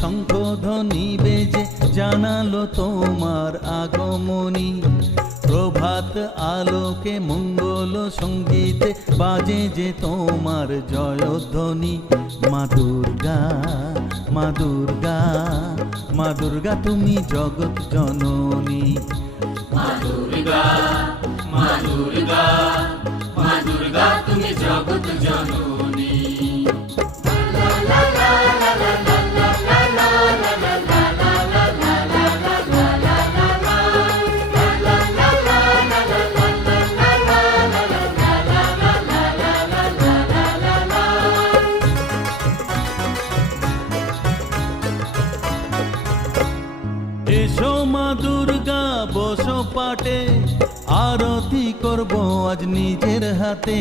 শঙ্খধ্বনি বেজে জানালো তোমার আগমনী। প্রভাত আলোকে মঙ্গল সঙ্গীতে বাজে যে তোমার জয়ধ্বনি। মা দুর্গা, মা দুর্গা, মা দুর্গা তুমি জগৎ জননী। মা দুর্গা, মা দুর্গা, মা দুর্গা তুমি জগৎ জননী। এসো মা দুর্গা বসো পাটে, আরতি করব আজ নিজের হাতে।